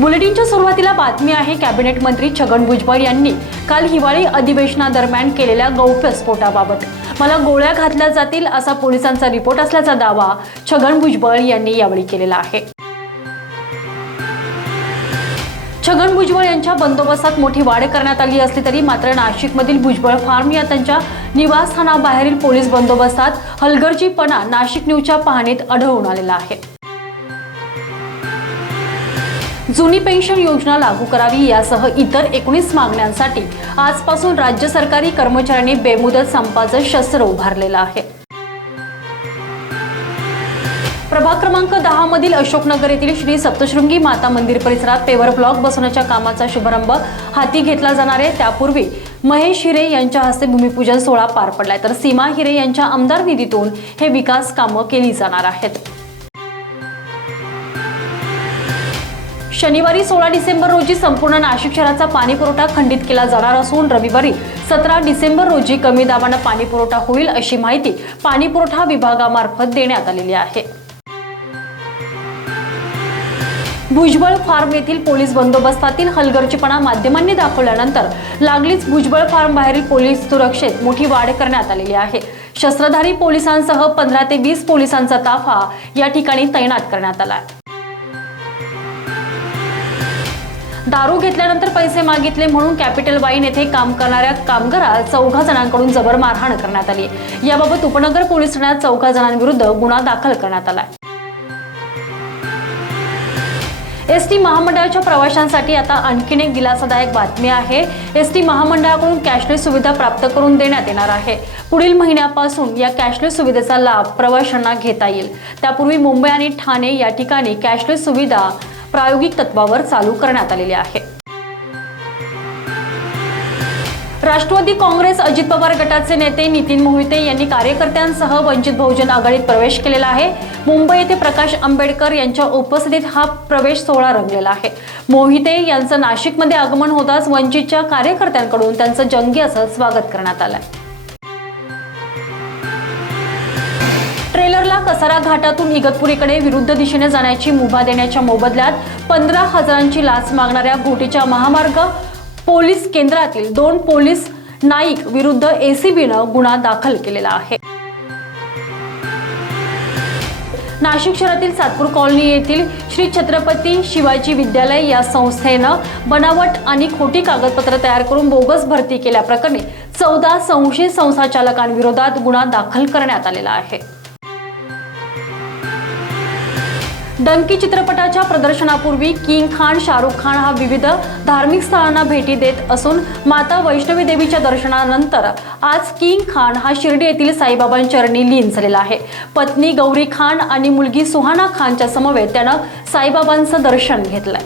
बुलेटिनच्या सुरुवातीला बातमी आहे कॅबिनेट मंत्री छगन भुजबळ यांनी काल हिवाळी अधिवेशनादरम्यान केलेल्या गौप्यस्फोटाबाबत मला गोळ्या घातल्या जातील असा पोलिसांचा रिपोर्ट असल्याचा दावा छगन भुजबळ यांनी यावेळी केलेला आहे. छगन भुजबळ यांच्या बंदोबस्तात मोठी वाढ करण्यात आली असली तरी मात्र नाशिकमधील भुजबळ फार्म या त्यांच्या निवासस्थानाबाहेरील पोलीस बंदोबस्तात हलगर्जीपणा नाशिक न्यूजच्या पाहणीत आढळून आलेला आहे. जुनी पेन्शन योजना लागू करावी यासह इतर एकोणीस मागण्यांसाठी आजपासून राज्य सरकारी कर्मचाऱ्यांनी बेमुदत संपाचं शस्त्र उभारलेलं आहे. प्रभाग क्रमांक दहा मधील अशोकनगर येथील श्री सप्तशृंगी माता मंदिर परिसरात पेवर ब्लॉक बसवण्याच्या कामाचा शुभारंभ हाती घेतला जाणार आहे. त्यापूर्वी महेश हिरे यांच्या हस्ते भूमिपूजन सोहळा पार पडलाय. तर सीमा हिरे यांच्या आमदार निधीतून हे विकास कामं केली जाणार आहेत. शनिवारी सोळा डिसेंबर रोजी संपूर्ण नाशिक शहराचा पाणी पुरवठा खंडित केला जाणार असून रविवारी सतरा डिसेंबर रोजी कमी दाबानं पाणी पुरवठा होईल अशी माहिती पाणी पुरवठा विभागामार्फत देण्यात आलेली आहे. भुजबळ फार्म येथील पोलीस बंदोबस्तातील हलगर्जीपणा माध्यमांनी दाखवल्यानंतर लागलीच भुजबळ फार्म बाहेरील पोलीस सुरक्षेत मोठी वाढ करण्यात आलेली आहे. शस्त्रधारी पोलिसांसह पंधरा ते वीस पोलिसांचा ताफा या ठिकाणी तैनात करण्यात आला आहे. दारू घेतल्यानंतर पैसे मागितले म्हणून कॅपिटल वाईन येथे काम करणाऱ्या कामगाराला चौघा जणांकडून जबर मारहाण करण्यात आली. याबाबत उपनगर पोलीस ठाण्यात चौघा जणांविरुद्ध गुन्हा दाखल करण्यात आला. एस टी महामंडळाच्या प्रवाशांसाठी आता आणखीन एक दिलासादायक बातमी आहे. एस टी महामंडळाकडून कॅशलेस सुविधा प्राप्त करून देण्यात येणार आहे. पुढील महिन्यापासून या कॅशलेस सुविधेचा लाभ प्रवाशांना घेता येईल. त्यापूर्वी मुंबई आणि ठाणे या ठिकाणी कॅशलेस सुविधा प्रायोगिक तत्वावर चालू करण्यात आलेली आहे. राष्ट्रवादी काँग्रेस अजित पवार गटाचे नेते नितीन मोहिते यांनी कार्यकर्त्यांसह वंचित बहुजन आघाडीत प्रवेश केलेला आहे. मुंबई येथे प्रकाश आंबेडकर यांच्या उपस्थितीत हा प्रवेश सोहळा रंगलेला आहे. मोहिते यांचं नाशिकमध्ये आगमन होताच वंचितच्या कार्यकर्त्यांकडून त्यांचं जंगी असं स्वागत करण्यात आलंय. ट्रेलरला कसारा घाटातून इगतपुरीकडे विरुद्ध दिशेने जाण्याची मुभा देण्याच्या मोबदल्यात पंधरा हजारांची लाच मागणाऱ्या घोटीच्या महामार्ग पोलीस केंद्रातील दोन पोलीस नाईक विरुद्ध एसीबीनं गुन्हा दाखल केलेला आहे. नाशिक शहरातील सातपूर कॉलनी येथील श्री छत्रपती शिवाजी विद्यालय या संस्थेनं बनावट आणि खोटी कागदपत्र तयार करून बोगस भरती केल्याप्रकरणी चौदा संशयित संस्थाचालकांविरोधात गुन्हा दाखल करण्यात आलेला आहे. डंकी चित्रपटाच्या प्रदर्शनापूर्वी किंग खान शाहरुख खान हा विविध धार्मिक स्थळांना भेटी देत असून माता वैष्णवी देवीच्या दर्शनानंतर आज किंग खान हा शिर्डी येथील साईबाबांचरणी लीन झालेला आहे. पत्नी गौरी खान आणि मुलगी सुहाना खानच्या समवेत त्यानं साईबाबांचं दर्शन घेतलंय.